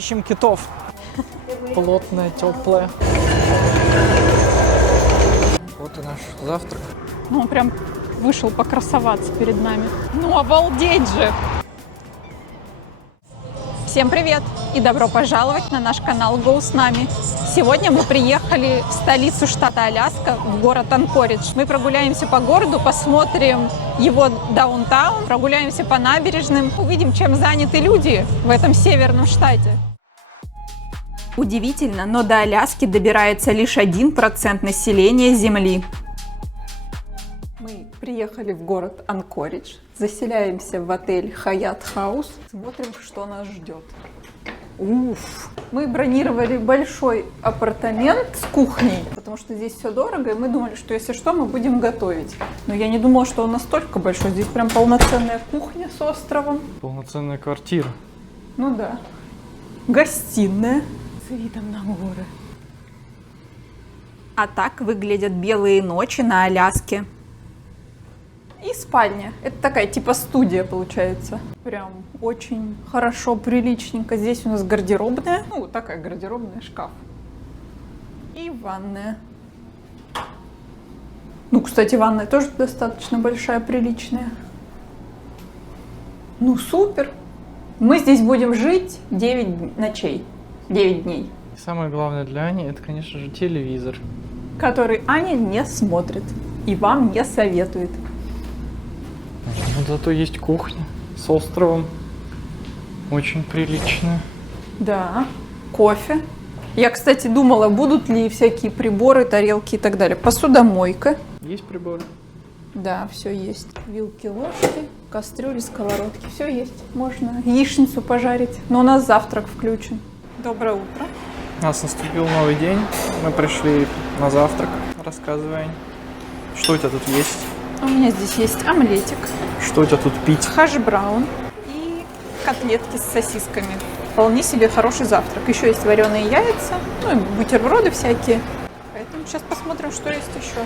Ищем китов. Плотное, теплое. Вот и наш завтрак. Ну, он прям вышел покрасоваться перед нами. Ну, обалдеть же! Всем привет и добро пожаловать на наш канал Go с нами. Сегодня мы приехали в столицу штата Аляска, в город Анкоридж. Мы прогуляемся по городу, посмотрим его даунтаун, прогуляемся по набережным, увидим, чем заняты люди в этом северном штате. Удивительно, но до Аляски добирается лишь 1% населения Земли. Мы приехали в город Анкоридж, заселяемся в отель Hyatt House, смотрим, что нас ждет. Уф! Мы бронировали большой апартамент с кухней, потому что здесь все дорого, и мы думали, что если что, мы будем готовить. Но я не думала, что он настолько большой. Здесь прям полноценная кухня с островом. Полноценная квартира. Ну да. Гостиная с видом на горы. А так выглядят белые ночи на Аляске. И спальня. Это такая типа студия получается. Прям очень хорошо, приличненько. Здесь у нас гардеробная. Ну, такая гардеробная, шкаф. И ванная. Ну, кстати, ванная тоже достаточно большая, приличная. Ну, супер. Мы здесь будем жить 9 ночей. 9 дней. И самое главное для Ани, это, конечно же, телевизор. Который Аня не смотрит. И вам не советует. Но зато есть кухня с островом. Очень приличная. Да, кофе. Я, кстати, думала, будут ли всякие приборы, тарелки и так далее. Посудомойка. Есть приборы? Да, все есть. Вилки, ложки, кастрюли, сковородки. Все есть. Можно яичницу пожарить. Но у нас завтрак включен. Доброе утро. У нас наступил новый день. Мы пришли на завтрак. Рассказывай, Ань. Что у тебя тут есть? У меня здесь есть омлетик, Что у тебя тут пить? хаш-браун и котлетки с сосисками. Вполне себе хороший завтрак. Еще есть вареные яйца, ну и бутерброды всякие. Поэтому сейчас посмотрим, что есть еще.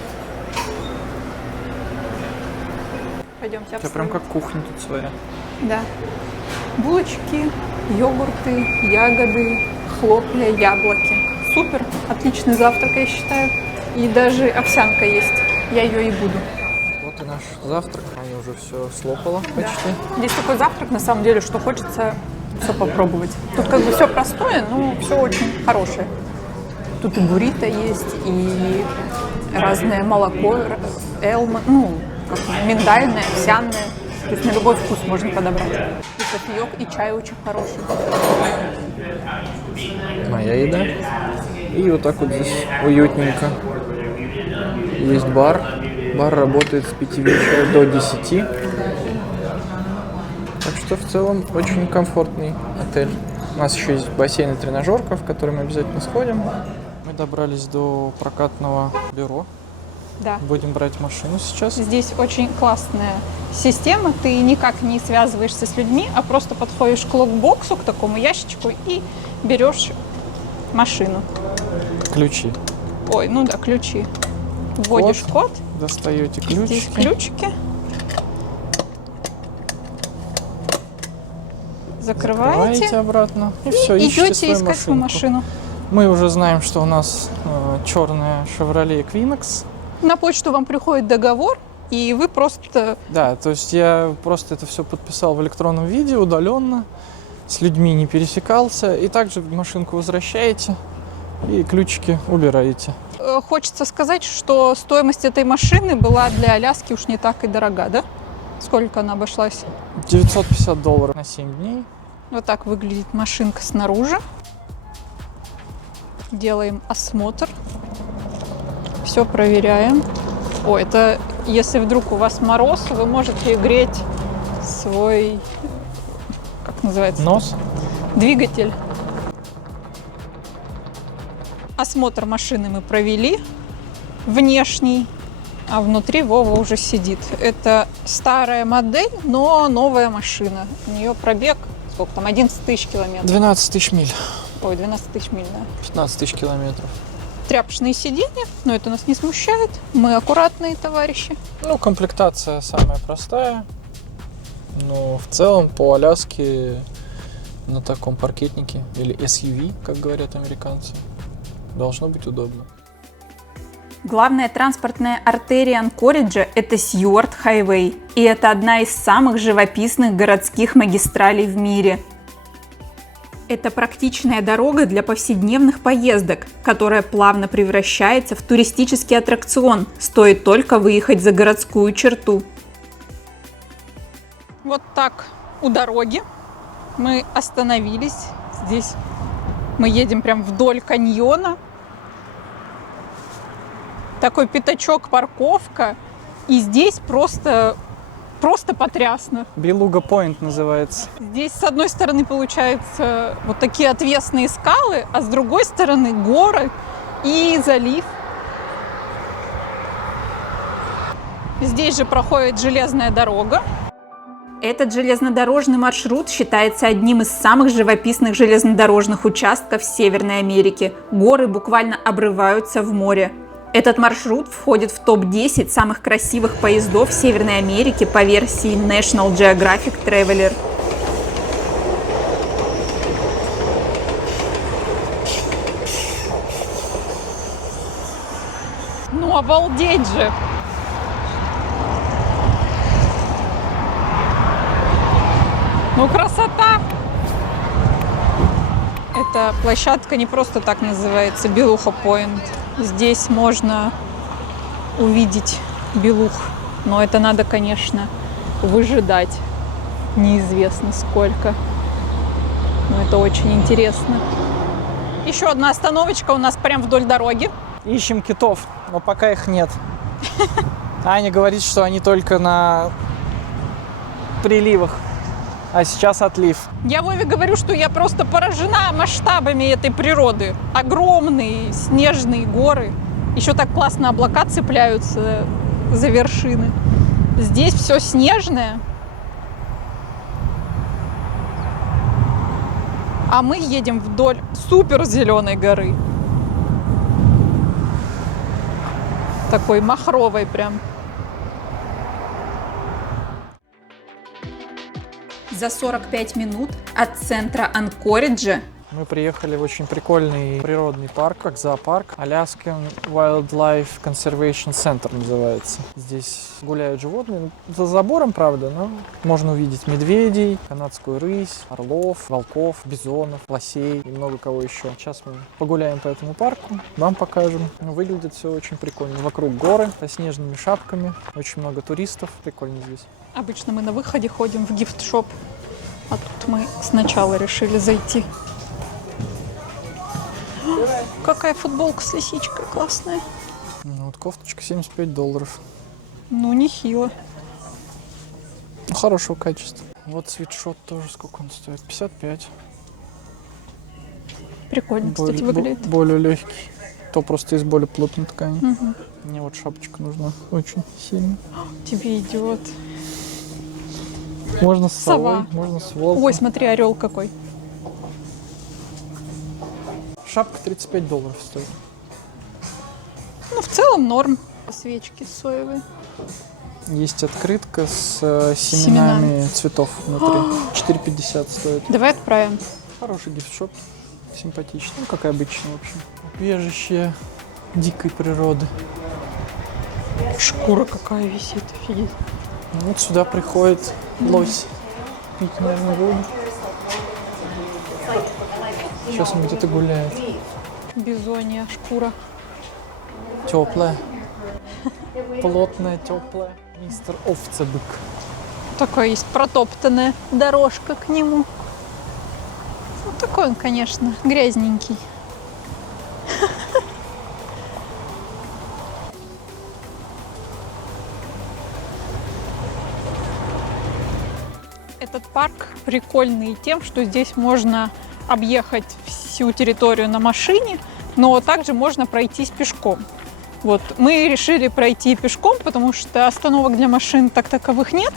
Пойдемте У тебя прям как кухня тут своя. Да. Булочки, йогурты, ягоды, хлопья, яблоки. Супер, отличный завтрак, я считаю. И даже овсянка есть. Я ее и буду. Вот и наш завтрак. Аня уже все слопала почти. Здесь такой завтрак, на самом деле, что хочется все попробовать. Тут как бы все простое, но все очень хорошее. Тут и буррито есть, и разное молоко, элма, ну, как миндальное, овсяное. То есть на любой вкус можно подобрать. И кофеек, и чай очень хороший. Моя еда. И вот так вот здесь уютненько. Есть бар. Бар работает с 5 вечера до 10. Так что в целом очень комфортный отель. У нас еще есть бассейн и тренажерка, в который мы обязательно сходим. Мы добрались до прокатного бюро. Да. Будем брать машину сейчас. Здесь очень классная система. Ты никак не связываешься с людьми, а просто подходишь к локбоксу, к такому ящичку и берешь машину. Ключи. Ой, ну да, ключи. Вводишь код. Достаете Здесь ключики. ключики. Закрываете. Обратно. И все, Идете искать свою машину. Мы уже знаем, что у нас черная Chevrolet Equinox. На почту вам приходит договор, и вы просто... Да, то есть я просто это все подписал в электронном виде, удаленно, с людьми не пересекался, и также машинку возвращаете и ключики убираете. Хочется сказать, что стоимость этой машины была для Аляски уж не так и дорога, да? Сколько она обошлась? $950 на 7 дней. Вот так выглядит машинка снаружи. Делаем осмотр. Все проверяем. О, это если вдруг у вас мороз, вы можете греть свой, как называется? Нос. Двигатель. Осмотр машины мы провели, внешний, а внутри Вова уже сидит. Это старая модель, но новая машина. У нее пробег, сколько там, 11 тысяч километров. 12 тысяч миль. Ой, 12 тысяч миль, да. 15 тысяч километров. Тряпочные сиденья, но это нас не смущает. Мы аккуратные товарищи. Ну, комплектация самая простая. Но в целом по Аляске на таком паркетнике, или SUV, как говорят американцы. Должно быть удобно. Главная транспортная артерия Анкориджа – это Сьюарт Хайвей, и это одна из самых живописных городских магистралей в мире. Это практичная дорога для повседневных поездок, которая плавно превращается в туристический аттракцион, стоит только выехать за городскую черту. Вот так у дороги мы остановились. Здесь мы едем прям вдоль каньона. Такой пятачок, парковка. И здесь просто потрясно. Белуга Пойнт называется. Здесь с одной стороны получаются вот такие отвесные скалы, а с другой стороны горы и залив. Здесь же проходит железная дорога. Этот железнодорожный маршрут считается одним из самых живописных железнодорожных участков Северной Америки. Горы буквально обрываются в море. Этот маршрут входит в топ-10 самых красивых поездов Северной Америки по версии National Geographic Traveler. Ну, обалдеть же! Ну, красота! Эта площадка не просто так называется Белуха Пойнт. Здесь можно увидеть белух, но это надо, конечно, выжидать. Неизвестно сколько. Но это очень интересно. Еще одна остановочка у нас прям вдоль дороги. Ищем китов, но пока их нет. Аня говорит, что они только на приливах, а сейчас отлив. Я Вове говорю, что я просто поражена масштабами этой природы. Огромные снежные горы. Еще так классно облака цепляются за вершины. Здесь все снежное. А мы едем вдоль супер зеленой горы. Такой махровой прям. За 45 минут от центра Анкориджа Мы приехали в очень прикольный природный парк, как зоопарк. Alaskan Wildlife Conservation Center называется. Здесь гуляют животные. За забором, правда, но можно увидеть медведей, канадскую рысь, орлов, волков, бизонов, лосей и много кого еще. Сейчас мы погуляем по этому парку, вам покажем. Выглядит все очень прикольно. Вокруг горы со снежными шапками. Очень много туристов. Прикольно здесь. обычно мы на выходе ходим в гифт-шоп, а тут мы сначала решили зайти. Какая футболка с лисичкой классная. Ну, вот кофточка $75. Ну, нехило. Ну, хорошего качества. Вот свитшот тоже, сколько он стоит? 55. Прикольно, кстати, выглядит. Более легкий. То просто из более плотной ткани. Угу. Мне вот шапочка нужна очень сильно. Тебе идет. Можно с совой, Сова. можно с волком. Ой, смотри, орел какой. Шапка $35 стоит. Ну, в целом норм. Свечки соевые. Есть открытка с семенами цветов внутри. $4,50 стоит. Давай отправим. Хороший гифт-шоп. Симпатичный. Ну, как и обычно, в общем. Убежище дикой природы. Шкура какая висит, офигеть. Вот сюда приходит лось пить, наверное, воду. Сейчас он где-то гуляет. Бизония, шкура. Теплая. Плотная, теплая. Мистер Овцебык. Такая есть протоптанная дорожка к нему. Ну, такой он, конечно, грязненький. Этот парк прикольный тем, что здесь можно объехать всю территорию на машине, но также можно пройтись пешком. Вот, мы решили пройти пешком, потому что остановок для машин так таковых нет,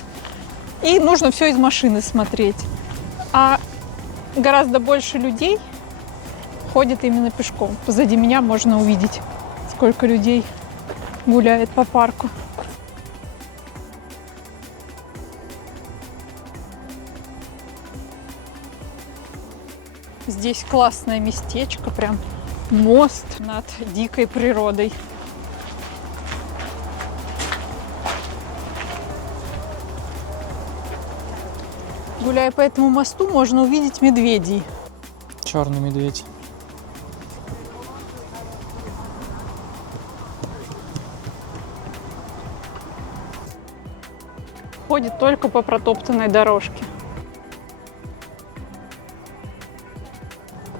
и нужно все из машины смотреть. А гораздо больше людей ходит именно пешком. Позади меня можно увидеть, сколько людей гуляет по парку. Здесь классное местечко, прям мост над дикой природой. Гуляя по этому мосту, можно увидеть медведей. Черный медведь. Ходит только по протоптанной дорожке.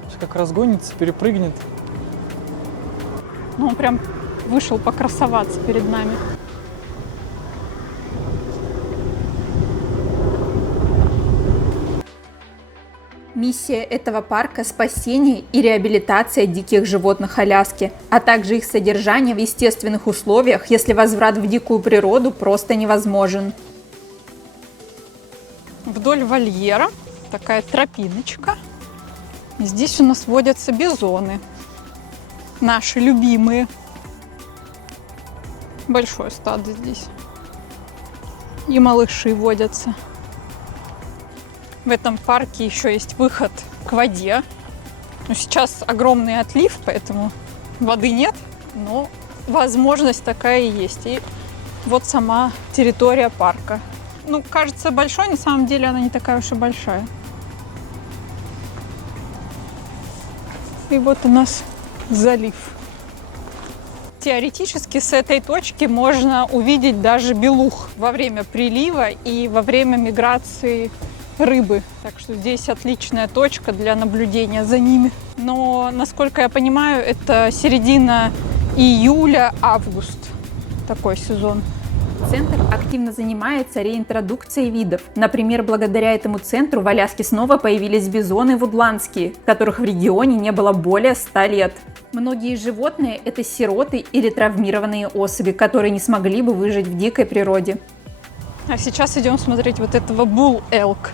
Сейчас как разгонится, перепрыгнет. Ну, он прям вышел покрасоваться перед нами. Миссия этого парка – спасение и реабилитация диких животных Аляски, а также их содержание в естественных условиях, если возврат в дикую природу просто невозможен. Вдоль вольера такая тропиночка. Здесь у нас водятся бизоны, наши любимые. Большое стадо здесь. И малыши водятся. В этом парке еще есть выход к воде. Но сейчас огромный отлив, поэтому воды нет, но возможность такая и есть. И вот сама территория парка. Ну, кажется большой, на самом деле она не такая уж и большая. И вот у нас залив. Теоретически с этой точки можно увидеть даже белух во время прилива и во время миграции рыбы. Так что здесь отличная точка для наблюдения за ними. Но, насколько я понимаю, это середина июля-август. Такой сезон. Центр активно занимается реинтродукцией видов. Например, благодаря этому центру в Аляске снова появились бизоны вудландские, которых в регионе не было более 100 лет. Многие животные – это сироты или травмированные особи, которые не смогли бы выжить в дикой природе. А сейчас идем смотреть вот этого Bull Elk.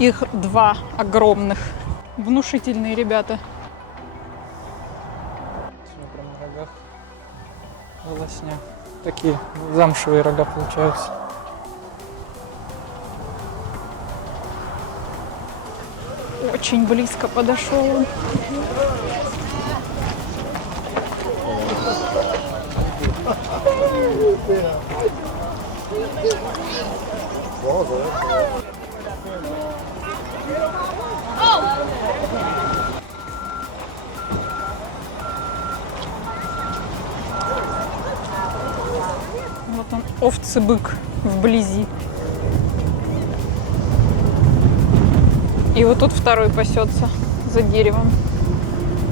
Их два огромных. Внушительные ребята. Прям на рогах волосня. Такие замшевые рога получаются. Очень близко подошел он. Вот он, овцы-бык вблизи. И вот тут второй пасется за деревом.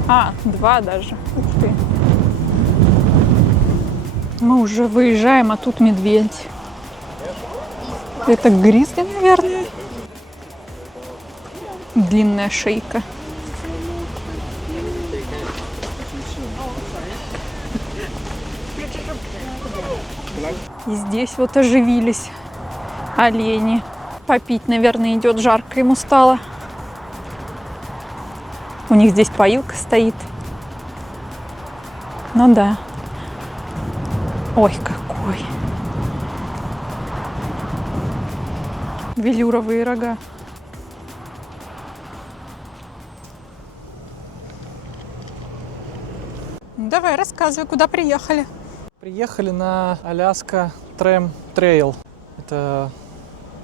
А, два даже. Ух ты. Мы уже выезжаем, а тут медведь. Это гризли, наверное. Длинная шейка. И здесь вот оживились олени. Попить, наверное, идет, жарко ему стало. У них здесь поилка стоит. Ну да. Ой, какой. Велюровые рога. Давай, рассказывай, куда приехали. Приехали на Аляска Tram Trail. Это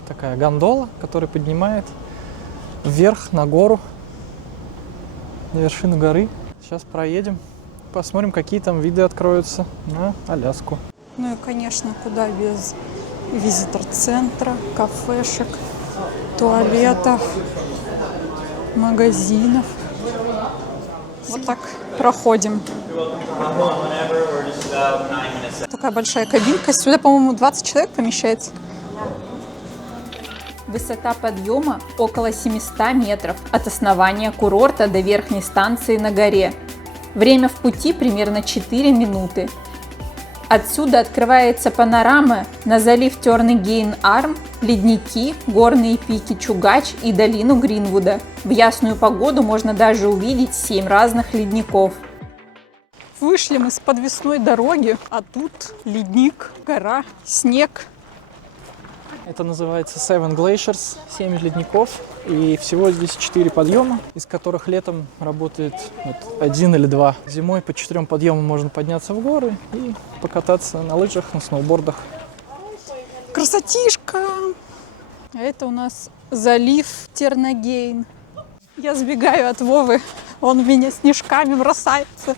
такая гондола, которая поднимает вверх на гору, на вершину горы. Сейчас проедем, посмотрим, какие там виды откроются на Аляску. Ну и, конечно, куда без визитор-центра, кафешек, туалетов, магазинов. Вот так проходим. Такая большая кабинка. Сюда, по-моему, 20 человек помещается. Высота подъема около 700 метров от основания курорта до верхней станции на горе. Время в пути примерно 4 минуты. Отсюда открывается панорама на залив Тёрнегейн-Арм, ледники, горные пики Чугач и долину Гринвуда. В ясную погоду можно даже увидеть 7 разных ледников. Вышли мы с подвесной дороги, а тут ледник, гора, снег. Это называется Seven Glaciers, 7 ледников. И всего здесь 4 подъема, из которых летом работает один или два. Зимой по 4 подъемам можно подняться в горы и покататься на лыжах, на сноубордах. Красотишка! А это у нас залив Тернагейн. Я сбегаю от Вовы, он в меня снежками бросается.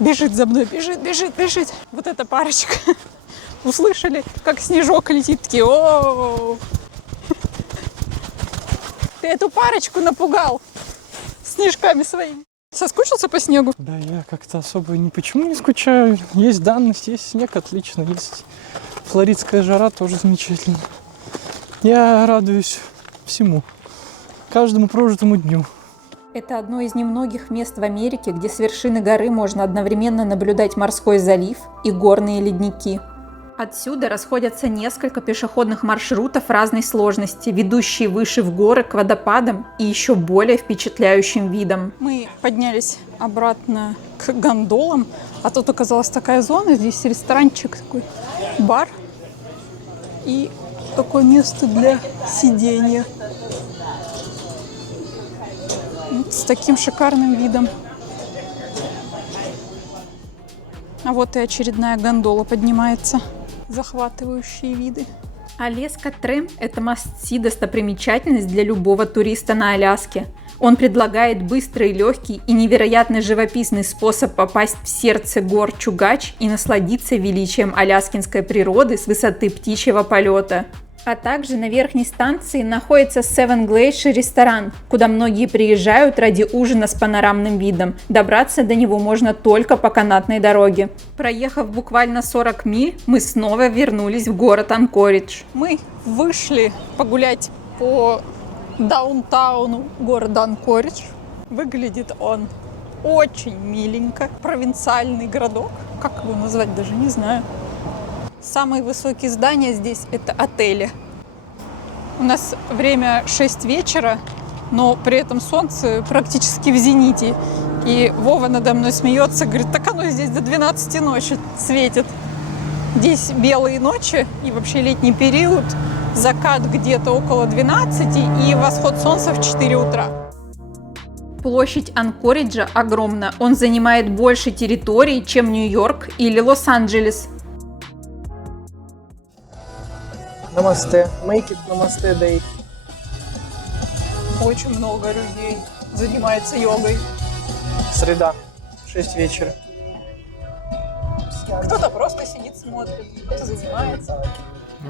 Бежит за мной, бежит. Вот эта парочка. Услышали, как снежок летит, такие: о, ты эту парочку напугал снежками своими. Соскучился по снегу? Да, я как-то особо почему не скучаю. Есть данность, есть снег, отлично. Есть флоридская жара, тоже замечательно. Я радуюсь всему, каждому прожитому дню. Это одно из немногих мест в Америке, где с вершины горы можно одновременно наблюдать морской залив и горные ледники. Отсюда расходятся несколько пешеходных маршрутов разной сложности, ведущие выше в горы к водопадам и еще более впечатляющим видам. Мы поднялись обратно к гондолам, а тут оказалась такая зона, здесь ресторанчик такой, бар и такое место для сидения. Вот с таким шикарным видом. А вот и очередная гондола поднимается. Захватывающие виды. Аляска Трэм – это must-see достопримечательность для любого туриста на Аляске. Он предлагает быстрый, легкий и невероятно живописный способ попасть в сердце гор Чугач и насладиться величием аляскинской природы с высоты птичьего полета. А также на верхней станции находится Seven Glacier ресторан, куда многие приезжают ради ужина с панорамным видом. Добраться до него можно только по канатной дороге. Проехав буквально 40 миль, мы снова вернулись в город Анкоридж. Мы вышли погулять по даунтауну города Анкоридж. Выглядит он очень миленько. Провинциальный городок. Как его назвать, даже не знаю. Самые высокие здания здесь – это отели. У нас время 6 вечера, но при этом солнце практически в зените. И Вова надо мной смеется, говорит: так оно здесь до 12 ночи светит. Здесь белые ночи и вообще летний период, закат где-то около 12 и восход солнца в 4 утра. Площадь Анкориджа огромна, он занимает больше территории, чем Нью-Йорк или Лос-Анджелес. Намасте. Make it намасте day. Очень много людей занимается йогой. Среда. 6 вечера. Кто-то просто сидит, смотрит, кто-то занимается.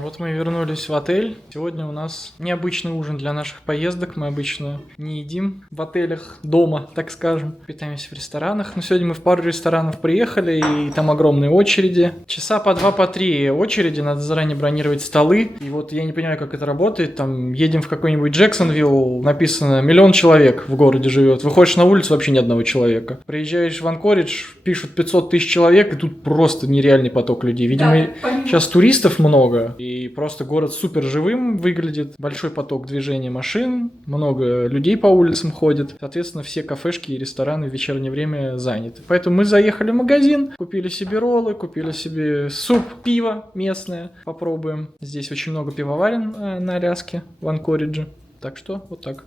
Вот мы вернулись в отель. Сегодня у нас необычный ужин для наших поездок. Мы обычно не едим в отелях дома, так скажем. Питаемся в ресторанах. Но сегодня мы в пару ресторанов приехали, и там огромные очереди. Часа по 2, по 3 очереди. Надо заранее бронировать столы. И вот я не понимаю, как это работает. Там едем в какой-нибудь Джексонвилл, написано 1 миллион человек в городе живет. Выходишь на улицу, вообще ни одного человека. Приезжаешь в Анкоридж, пишут 500 тысяч человек, и тут просто нереальный поток людей. Видимо, сейчас туристов много. И просто город супер живым выглядит. Большой поток движения машин, много людей по улицам ходит. Соответственно, все кафешки и рестораны в вечернее время заняты. Поэтому мы заехали в магазин, купили себе роллы, купили себе суп, пиво местное. Попробуем. Здесь очень много пивоварен на Аляске, в Анкоридже. Так что вот так.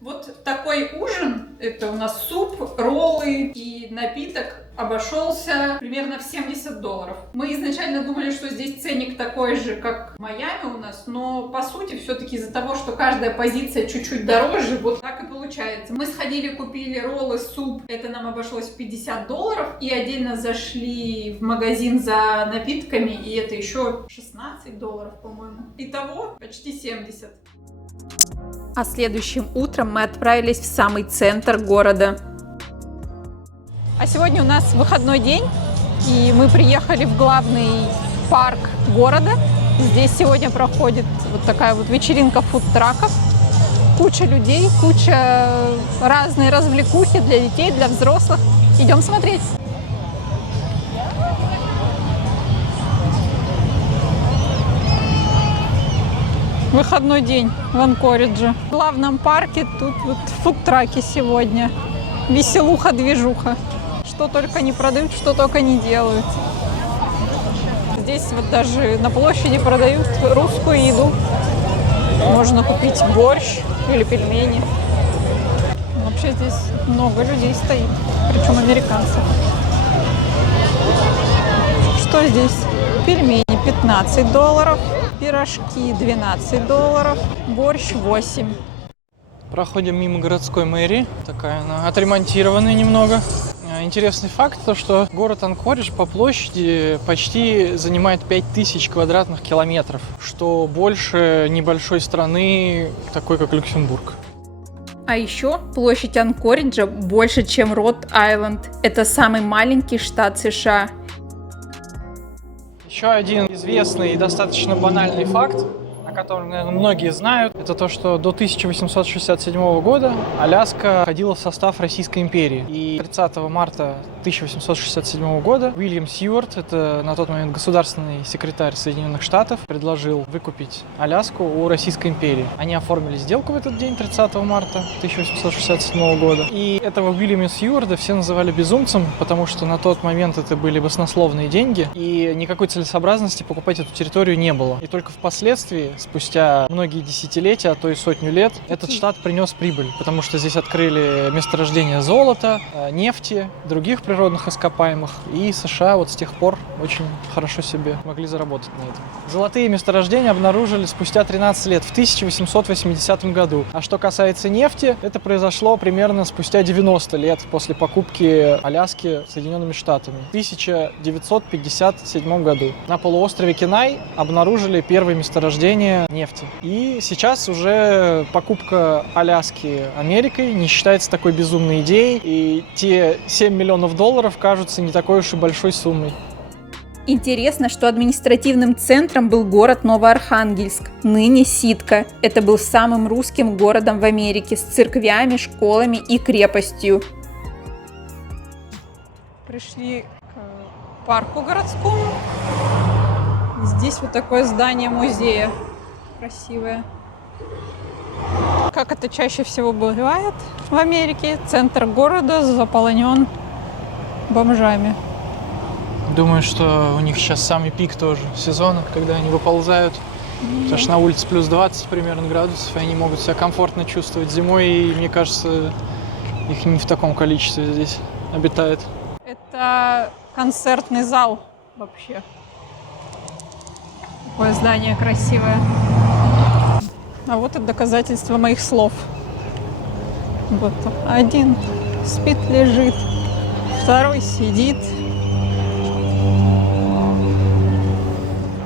Вот такой ужин, это у нас суп, роллы и напиток, обошелся примерно в $70. Мы изначально думали, что здесь ценник такой же, как в Майами у нас, но по сути все-таки из-за того, что каждая позиция чуть-чуть дороже, вот так и получается. Мы сходили, купили роллы, суп, это нам обошлось в $50, и отдельно зашли в магазин за напитками, и это еще $16, по-моему. Итого почти 70. А следующим утром мы отправились в самый центр города. А сегодня у нас выходной день, и мы приехали в главный парк города. Здесь сегодня проходит вот такая вот вечеринка фудтраков. Куча людей, куча разной развлекухи для детей, для взрослых. Идем смотреть. Выходной день в Анкоридже. В главном парке тут вот фудтраки сегодня. Веселуха, движуха. Что только не продают, что только не делают. Здесь вот даже на площади продают русскую еду. Можно купить борщ или пельмени. Вообще здесь много людей стоит, причем американцев. Что здесь? Пельмени $15, пирожки $12, борщ 8. Проходим мимо городской мэрии. Такая она отремонтированная немного. Интересный факт, то что город Анкоридж по площади почти занимает 5000 квадратных километров, что больше небольшой страны, такой как Люксембург. А еще площадь Анкориджа больше, чем Род-Айленд. Это самый маленький штат США. Еще один известный и достаточно банальный факт, о котором, наверное, многие знают, это то, что до 1867 года Аляска входила в состав Российской империи. И 30 марта 1867 года Уильям Сьюарт, это на тот момент государственный секретарь Соединенных Штатов, предложил выкупить Аляску у Российской империи. Они оформили сделку в этот день, 30 марта 1867 года. И этого Уильяма Сьюарда все называли безумцем, потому что на тот момент это были баснословные деньги, и никакой целесообразности покупать эту территорию не было. И только впоследствии, спустя многие десятилетия, а то и сотню лет, этот штат принес прибыль, потому что здесь открыли месторождения золота, нефти, других природных ископаемых, и США вот с тех пор очень хорошо себе могли заработать на этом. Золотые месторождения обнаружили спустя 13 лет, в 1880 году. А что касается нефти, это произошло примерно спустя 90 лет после покупки Аляски Соединенными Штатами. В 1957 году на полуострове Кенай обнаружили первые месторождения нефти. И сейчас уже покупка Аляски Америкой не считается такой безумной идеей, и те $7 миллионов кажутся не такой уж и большой суммой. Интересно, что административным центром был город Новоархангельск, ныне Ситка. Это был самым русским городом в Америке с церквями, школами и крепостью. Пришли к парку городскому. Здесь вот такое здание музея красивое. Как это чаще всего бывает в Америке, центр города заполонен бомжами. Думаю, что у них сейчас самый пик тоже сезона, когда они выползают. Потому что на улице плюс 20 примерно градусов, и они могут себя комфортно чувствовать зимой, и мне кажется, их не в таком количестве здесь обитает. Это концертный зал вообще. Такое здание красивое. А вот и доказательство моих слов. Вот один спит, лежит, второй сидит.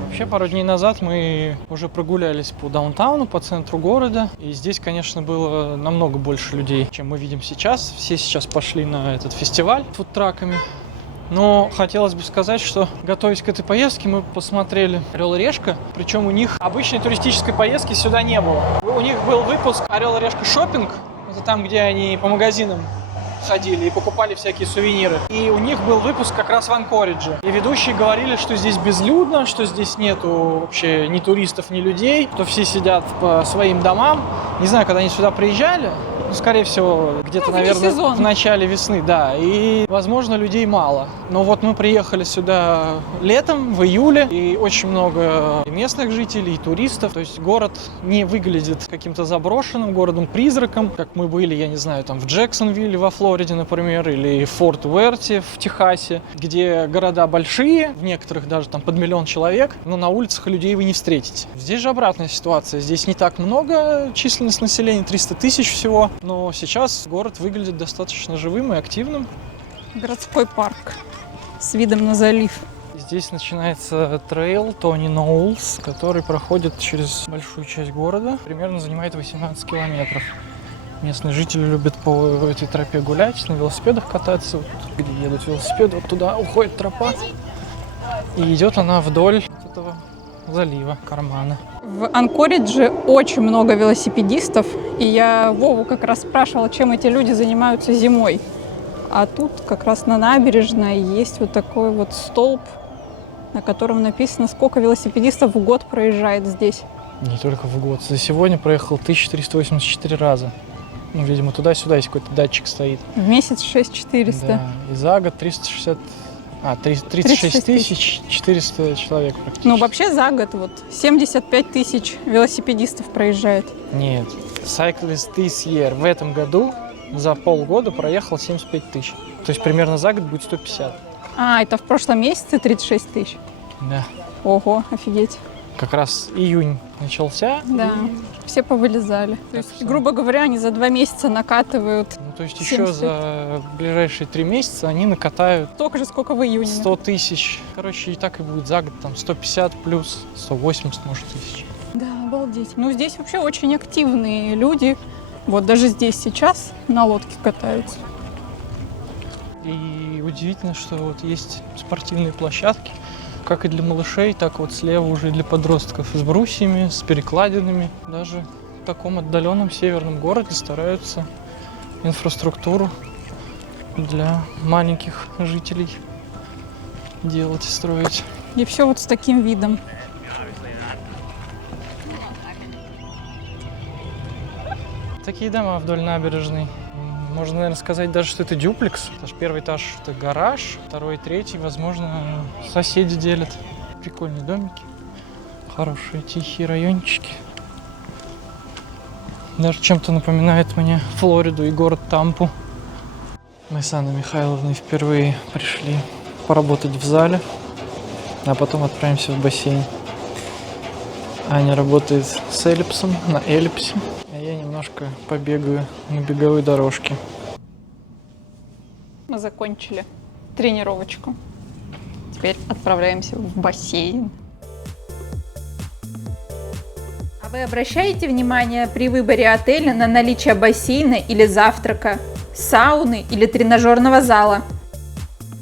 Вообще, пару дней назад мы уже прогулялись по даунтауну, по центру города. И здесь, конечно, было намного больше людей, чем мы видим сейчас. Все сейчас пошли на этот фестиваль фудтраками. Но хотелось бы сказать, что, готовясь к этой поездке, мы посмотрели «Орел и Решка». Причем у них обычной туристической поездки сюда не было. У них был выпуск «Орел и Решка шоппинг». Это там, где они по магазинам ходили и покупали всякие сувениры. И у них был выпуск как раз в Анкоридже. И ведущие говорили, что здесь безлюдно, что здесь нету вообще ни туристов, ни людей, что все сидят по своим домам. Не знаю, когда они сюда приезжали, скорее всего, где-то, наверное, в начале весны, да. И, возможно, людей мало. Но вот мы приехали сюда летом, в июле, и очень много местных жителей, и туристов. То есть город не выглядит каким-то заброшенным городом-призраком, как мы были, я не знаю, там в Джексонвилле во Флориде, например, или в Форт-Уэрте в Техасе, где города большие, в некоторых даже там под 1 миллион человек, но на улицах людей вы не встретите. Здесь же обратная ситуация. Здесь не так много, численность населения 300 тысяч всего. Но сейчас город выглядит достаточно живым и активным. Городской парк с видом на залив. Здесь начинается трейл Тони Ноулс, который проходит через большую часть города. Примерно занимает 18 километров. Местные жители любят по этой тропе гулять, на велосипедах кататься. Вот где едут велосипеды, вот туда уходит тропа. И идет она вдоль этого залива, кармана. В Анкоридже очень много велосипедистов, и я Вову как раз спрашивала, чем эти люди занимаются зимой. А тут как раз на набережной есть вот такой вот столб, на котором написано, сколько велосипедистов в год проезжает здесь. Не только в год. За сегодня проехал 1384 раза. Ну, видимо, туда-сюда есть какой-то датчик стоит. В месяц 6400. Да. И за год 360 36 тысяч 400 человек практически. Ну, вообще за год вот 75 тысяч велосипедистов проезжает. Нет, Cyclist this year в этом году за полгода проехал 75 тысяч. То есть примерно за год будет 150. А, это в прошлом месяце 36 тысяч. Да. Ого, офигеть. Как раз июнь начался. Да, все повылезали. То есть, всё. грубо говоря, они за 2 месяца накатывают Ну, то есть еще 75. за ближайшие 3 месяца они накатают столько же, сколько в июне. 100 тысяч. Короче, и так и будет за год там 150 плюс 180, может, тысяч. Да, обалдеть. Ну, здесь вообще очень активные люди. Вот даже здесь сейчас на лодке катаются. И удивительно, что вот есть спортивные площадки, как и для малышей, так вот слева уже и для подростков, с брусьями, с перекладинами. Даже в таком отдаленном северном городе стараются инфраструктуру для маленьких жителей делать и строить. И все вот с таким видом. Такие дома вдоль набережной. Можно, наверное, сказать даже, что это дюплекс. Потому что первый этаж — это гараж, второй и третий, возможно, соседи делят. Прикольные домики, хорошие тихие райончики. Даже чем-то напоминает мне Флориду и город Тампу. Мы с Анной Михайловной впервые пришли поработать в зале, а потом отправимся в бассейн. Аня работает с эллипсом, на эллипсе, а я немножко побегаю на беговой дорожке. Мы закончили тренировочку. Теперь отправляемся в бассейн. А вы обращаете внимание при выборе отеля на наличие бассейна или завтрака, сауны или тренажерного зала?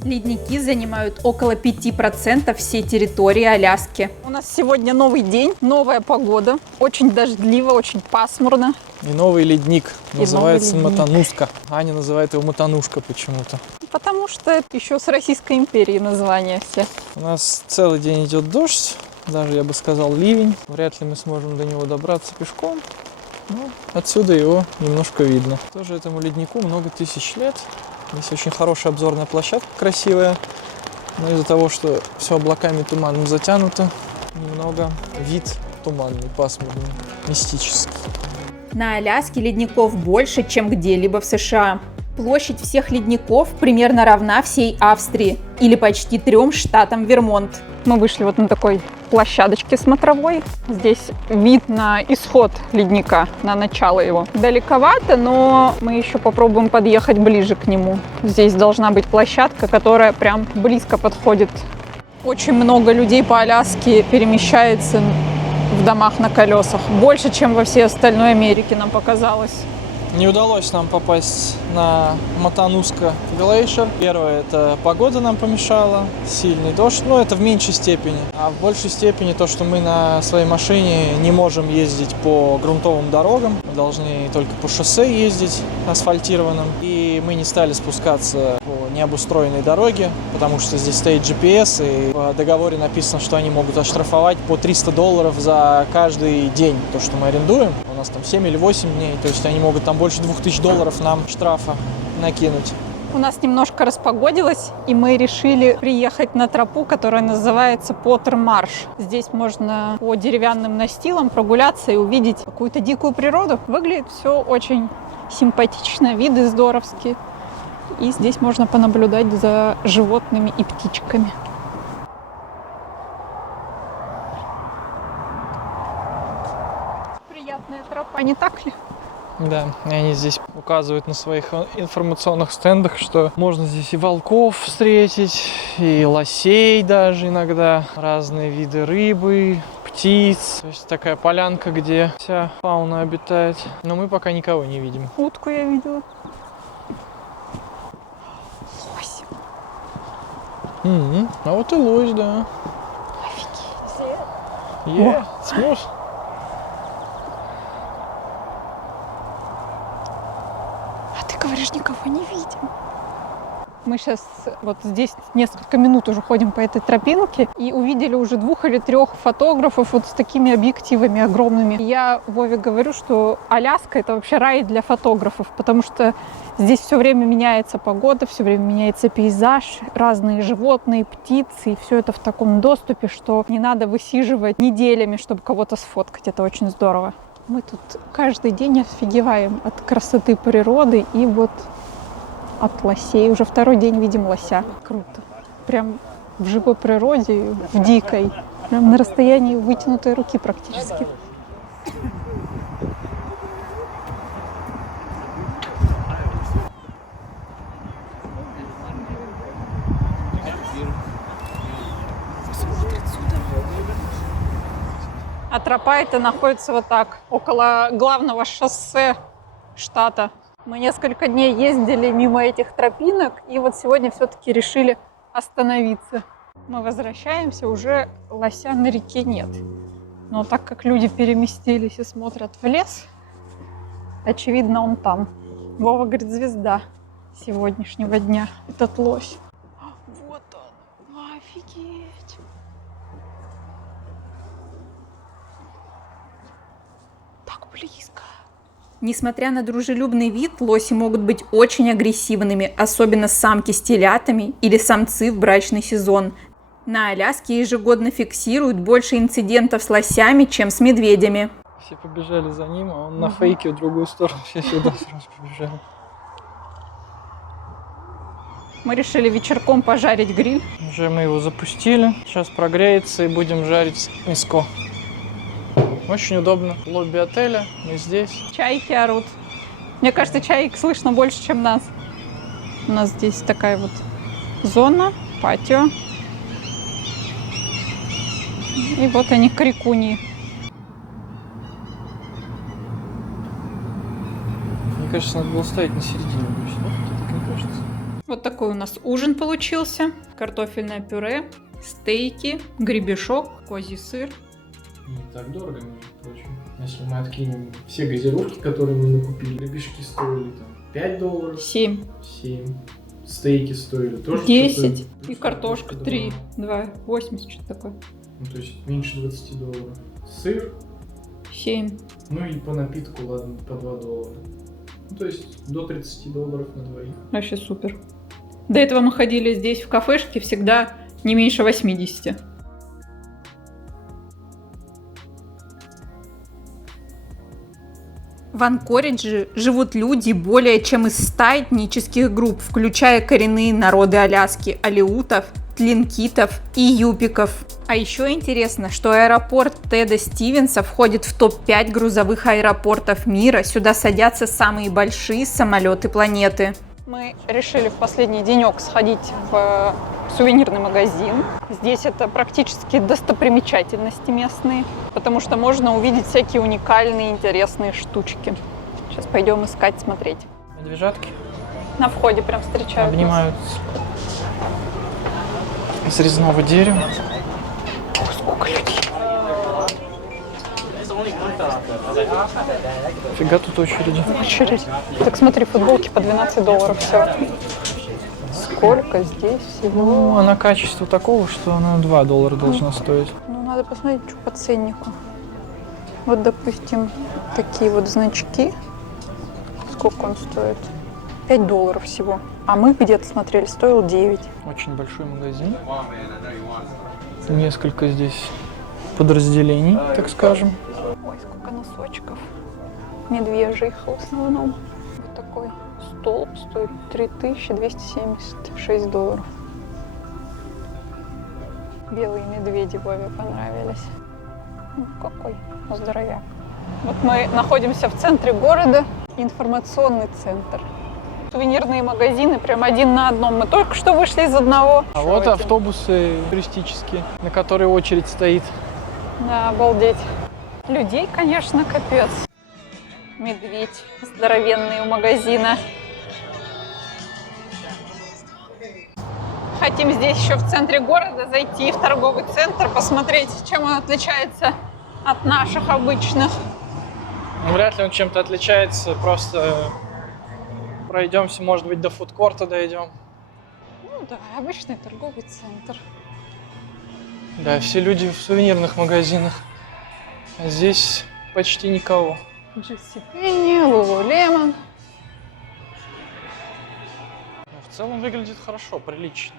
Ледники занимают около 5% всей территории Аляски. У нас сегодня новый день, новая погода. Очень дождливо, очень пасмурно. И новый ледник, называется новый ледник. Матануска. Аня называет его Матанушка почему-то. Потому что это еще с Российской империи название все. У нас целый день идет дождь, даже, я бы сказал, ливень. Вряд ли мы сможем до него добраться пешком. Но отсюда его немножко видно. Тоже этому леднику много тысяч лет. Здесь очень хорошая обзорная площадка, красивая. Но из-за того, что все облаками и туманом затянуто, немного вид туманный, пасмурный, мистический. На Аляске ледников больше, чем где-либо в США. Площадь всех ледников примерно равна всей Австрии или почти 3 штатам Вермонт. Мы вышли вот на такой площадочке смотровой. Здесь вид на исход ледника, на начало его. Далековато, но мы еще попробуем подъехать ближе к нему. Здесь должна быть площадка, которая прям близко подходит. Очень много людей по Аляске перемещается в домах на колесах. Больше, чем во всей остальной Америке, нам показалось. Не удалось нам попасть на Матануска Глейшер. Первое, это погода нам помешала, сильный дождь, но это в меньшей степени. А в большей степени то, что мы на своей машине не можем ездить по грунтовым дорогам, мы должны только по шоссе ездить асфальтированным. И мы не стали спускаться по необустроенной дороге, потому что здесь стоит GPS, и в договоре написано, что они могут оштрафовать по $300 за каждый день, то, что мы арендуем. У нас там 7 или 8 дней, то есть они могут там больше $2000 нам штрафа накинуть. У нас немножко распогодилось, и мы решили приехать на тропу, которая называется Поттер-марш. Здесь можно по деревянным настилам прогуляться и увидеть какую-то дикую природу. Выглядит все очень симпатично, виды здоровские. И здесь можно понаблюдать за животными и птичками. Приятная тропа, не так ли? Да, и они здесь указывают на своих информационных стендах, что можно здесь и волков встретить, и лосей даже иногда, разные виды рыбы, птиц. То есть такая полянка, где вся фауна обитает. Но мы пока никого не видим. Утку я видела. Лось. А вот и лось, да. Yeah, смеш. А ты говоришь, никого не видим. Мы сейчас вот здесь несколько минут уже ходим по этой тропинке и увидели уже 2 или 3 фотографов вот с такими объективами огромными. И я Вове говорю, что Аляска — это вообще рай для фотографов, потому что здесь все время меняется погода, все время меняется пейзаж, разные животные, птицы, и все это в таком доступе, что не надо высиживать неделями, чтобы кого-то сфоткать. Это очень здорово. Мы тут каждый день офигеваем от красоты природы и вот от лосей. Уже 2-й день видим лося. Круто. Прям в живой природе, в дикой. Прям на расстоянии вытянутой руки практически. А тропа эта находится вот так, около главного шоссе штата. Мы несколько дней ездили мимо этих тропинок, и вот сегодня все-таки решили остановиться. Мы возвращаемся, уже лося на реке нет. Но так как люди переместились и смотрят в лес, очевидно, он там. Вова говорит, звезда сегодняшнего дня, этот лось. Вот он, офигеть! Так близко. Несмотря на дружелюбный вид, лоси могут быть очень агрессивными, особенно самки с телятами или самцы в брачный сезон. На Аляске ежегодно фиксируют больше инцидентов с лосями, чем с медведями. Все побежали за ним, а он на фейке в другую сторону. Все сюда сразу побежали. Мы решили вечерком пожарить гриль. Уже мы его запустили. Сейчас прогреется и будем жарить мяско. Очень удобно. Лобби отеля, мы здесь. Чайки орут. Мне кажется, чаек слышно больше, чем нас. У нас здесь такая вот зона, патио. И вот они, крикуни. Мне кажется, надо было ставить на середине. Тебе так не кажется? Вот такой у нас ужин получился. Картофельное пюре, стейки, гребешок, козий сыр. Не так дорого, между прочим. Если мы откинем все газировки, которые мы накупили, гребешки стоили там $5. 7. 7. Стейки стоили тоже 10. что-то, И картошка что-то 3. добавили. 2,80, что-то такое. Ну, то есть меньше $20. Сыр, 7. ну и по напитку, ладно, по $2. Ну, то есть до $30 на двоих. Вообще супер. До этого мы ходили здесь в кафешке всегда не меньше 80. В Анкоридже живут люди более чем из 100 этнических групп, включая коренные народы Аляски, алеутов, тлинкитов и юпиков. А еще интересно, что аэропорт Теда Стивенса входит в топ-5 грузовых аэропортов мира. Сюда садятся самые большие самолеты планеты. Мы решили в последний денек сходить в сувенирный магазин. Здесь это практически достопримечательности местные, потому что можно увидеть всякие уникальные, интересные штучки. Сейчас пойдем искать, смотреть. Медвежатки На входе прям встречают. обнимаются. Из резного дерева. Ой, сколько людей. Фига тут очереди. Очередь. Так смотри, футболки по $12 все. Сколько здесь всего? Ну, она качество такого, что она $2 должна стоить. Ну, надо посмотреть, что по ценнику. Вот, допустим, такие вот значки. Сколько он стоит? $5 всего. А мы где-то смотрели, стоил 9. Очень большой магазин. Несколько здесь подразделений, так скажем. Ой, сколько носочков. Медвежьих в основном. Вот такой столб стоит $3276. Белые медведи Вове понравились. Ну, какой здоровяк. Вот мы находимся в центре города. Информационный центр. Сувенирные магазины прям один на одном. Мы только что вышли из одного. А вот автобусы туристические, на которые очередь стоит. Да, обалдеть. Людей, конечно, капец. Медведь здоровенный у магазина. Хотим здесь еще в центре города зайти в торговый центр, посмотреть, чем он отличается от наших обычных. Ну, вряд ли он чем-то отличается, просто пройдемся, может быть, до фудкорта дойдем. Ну да, обычный торговый центр. Да, все люди в сувенирных магазинах. А здесь почти никого. Джесси Пенни, Lululemon. Но в целом выглядит хорошо, прилично.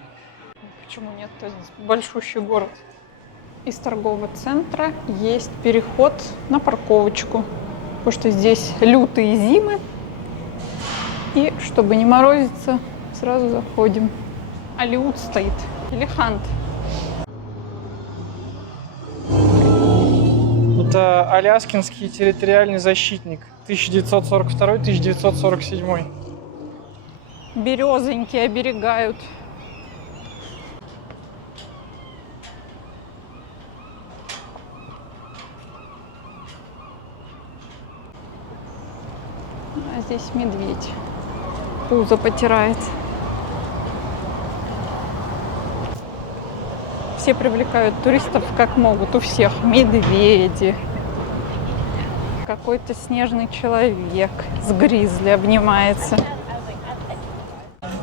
Почему нет? То есть большущий город. Из торгового центра есть переход на парковочку. Потому что здесь лютые зимы. И чтобы не морозиться, сразу заходим. Алиут стоит. Элефант. Это Аляскинский территориальный защитник. 1942-1947. Березоньки оберегают. А здесь медведь. Пузо потирает. Все привлекают туристов как могут. У всех медведи. Какой-то снежный человек с гризли обнимается.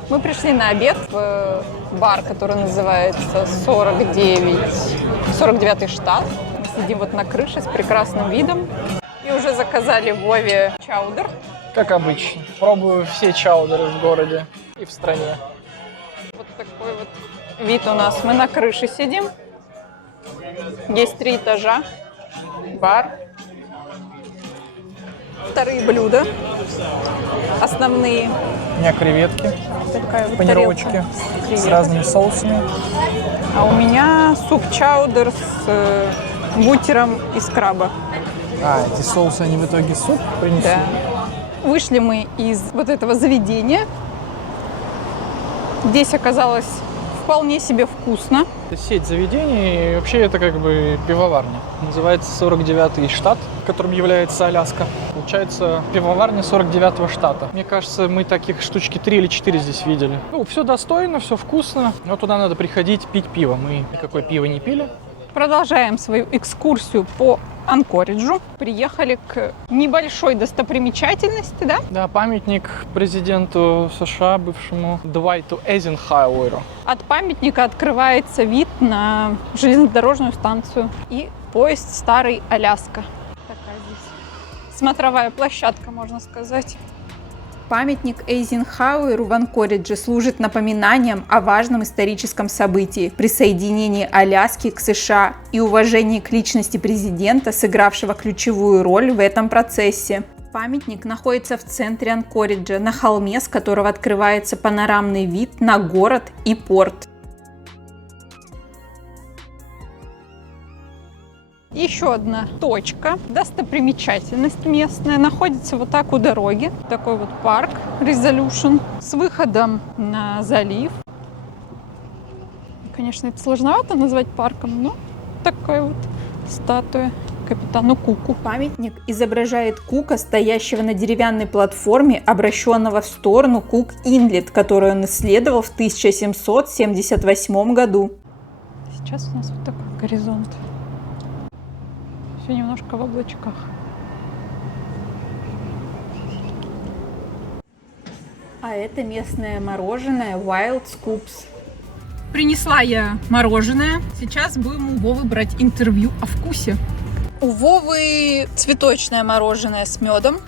Мы пришли на обед в бар, который называется 49-й штат. Мы сидим вот на крыше с прекрасным видом. И уже заказали Вове чаудер. Как обычно. Пробую все чаудеры в городе и в стране. Вот такой вот вид у нас. Мы на крыше сидим. Есть 3 этажа. Бар. Вторые блюда. Основные. У меня креветки, Такая вот панировочки тарелка с креветок. разными соусами. А у меня суп-чаудер с бутером из краба. А, эти соусы, они в итоге суп принесли? Да. Вышли мы из вот этого заведения. Здесь оказалось вполне себе вкусно. Это сеть заведений, и вообще это как бы пивоварня. Называется 49-й штат, которым является Аляска. Получается, пивоварня 49-го штата. Мне кажется, мы таких штучки 3 или 4 здесь видели. Ну, все достойно, все вкусно, но туда надо приходить пить пиво. Мы никакое пиво не пили. Продолжаем свою экскурсию по Анкориджу. Приехали к небольшой достопримечательности, да? Да, памятник президенту США, бывшему Дуайту Эйзенхауэру. От памятника открывается вид на железнодорожную станцию и поезд Старый Аляска. Такая здесь смотровая площадка, можно сказать. Памятник Эйзенхауэру в Анкоридже служит напоминанием о важном историческом событии – присоединении Аляски к США и уважении к личности президента, сыгравшего ключевую роль в этом процессе. Памятник находится в центре Анкориджа, на холме, с которого открывается панорамный вид на город и порт. Еще одна точка, достопримечательность местная, находится вот так у дороги. Такой вот парк Resolution с выходом на залив. Конечно, это сложновато назвать парком, но такая вот статуя капитану Куку. Памятник изображает Кука, стоящего на деревянной платформе, обращенного в сторону Кук-Инлет, которую он исследовал в 1778 году. Сейчас у нас вот такой горизонт. Все немножко в облачках. А это местное мороженое Wild Scoops. Принесла я мороженое. Сейчас будем у Вовы брать интервью о вкусе. У Вовы цветочное мороженое с медом.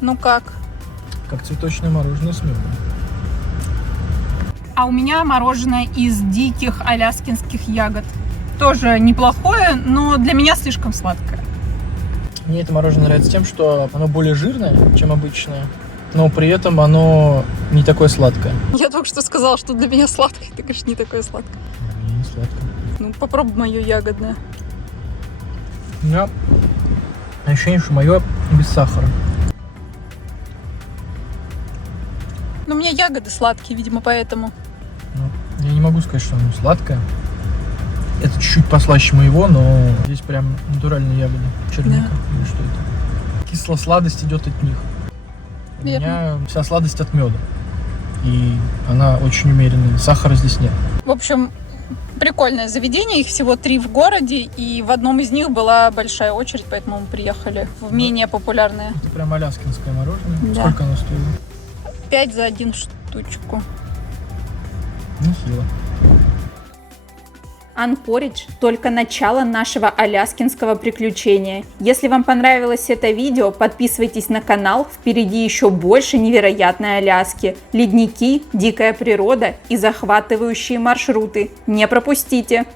Ну как? Как цветочное мороженое с медом. А у меня мороженое из диких аляскинских ягод. Тоже неплохое, но для меня слишком сладкое. Мне это мороженое нравится тем, что оно более жирное, чем обычное, но при этом оно не такое сладкое. Я только что сказала, что для меня сладкое. Ты говоришь, не такое сладкое. Мне не сладкое. Ну, попробуй мое ягодное. У меня ощущение, что мое без сахара. Но у меня ягоды сладкие, видимо, поэтому. Ну, я не могу сказать, что оно сладкое. Это чуть-чуть послаще моего, но здесь прям натуральные ягоды. Черника или что это. Кисло-сладость идет от них. У Верно. меня вся сладость от меда. И она очень умеренная. Сахара здесь нет. В общем, прикольное заведение. Их всего 3 в городе. И в одном из них была большая очередь, поэтому мы приехали в менее популярное. Это прям аляскинское мороженое. Да. Сколько оно стоит? 5 за один штучку. Нехило. Анкоридж – только начало нашего аляскинского приключения. Если вам понравилось это видео, подписывайтесь на канал, впереди еще больше невероятной Аляски. Ледники, дикая природа и захватывающие маршруты. Не пропустите!